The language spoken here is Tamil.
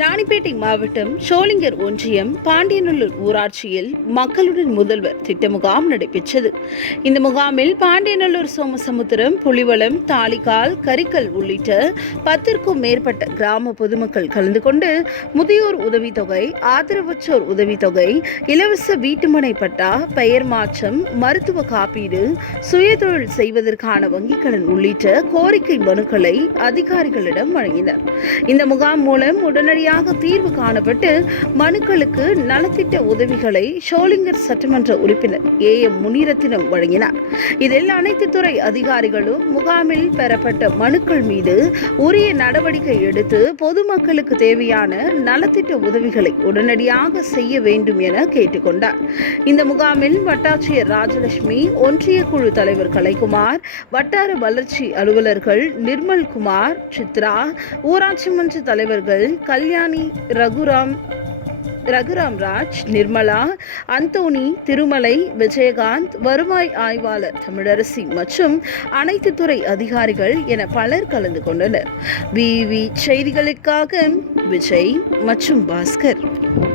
ராணிப்பேட்டை மாவட்டம் சோளிங்கர் ஒன்றியம் பாண்டியநல்லூர் ஊராட்சியில் மக்களுடன் முதல்வர் திட்ட முகாம் நடைபெற்றது. இந்த முகாமில் பாண்டியநல்லூர் சோமசமுத்திரம் புலிவளம் தாலிகால் கரிக்கல் உள்ளிட்ட பத்திற்கும் மேற்பட்ட கிராம பொதுமக்கள் கலந்து கொண்டு முதியோர் உதவித்தொகை ஆதரவற்றோர் உதவித்தொகை இலவச வீட்டுமனை பட்டா பெயர் மாற்றம் மருத்துவ காப்பீடு சுயதொழில் செய்வதற்கான வங்கிக் கடன் உள்ளிட்ட கோரிக்கை மனுக்களை அதிகாரிகளிடம் வழங்கினர். இந்த முகாம் மூலம் உடனடியாக தீர்வு காணப்பட்டு மனுக்களுக்கு நலத்திட்ட உதவிகளை ஷோலிங்கர் சட்டமன்ற உறுப்பினர் ஏ. எம். முனிரத்தினம் வழங்கினார். இதில் அனைத்து துறை அதிகாரிகளும் முகாமில் பெறப்பட்ட மனுக்கள் மீது உரிய நடவடிக்கை எடுத்து பொதுமக்களுக்கு தேவையான நலத்திட்ட உதவிகளை உடனடியாக செய்ய வேண்டும் என கேட்டுக்கொண்டார். இந்த முகாமில் வட்டாட்சியர் ராஜலட்சுமி ஒன்றிய குழு தலைவர் கலைக்குமார் வட்டார வளர்ச்சி அலுவலர்கள் நிர்மல் குமார் சித்ரா ஊராட்சி மன்ற தலைவர்கள் கல்யாணி ரகுராம் ரகுராம் ராஜ் நிர்மலா அந்தோணி திருமலை விஜயகாந்த் வருவாய் ஆய்வாளர் தமிழரசி மற்றும் அனைத்து துறை அதிகாரிகள் என பலர் கலந்து கொண்டனர். விவி செய்திகளுக்காக விஜய் மற்றும் பாஸ்கர்.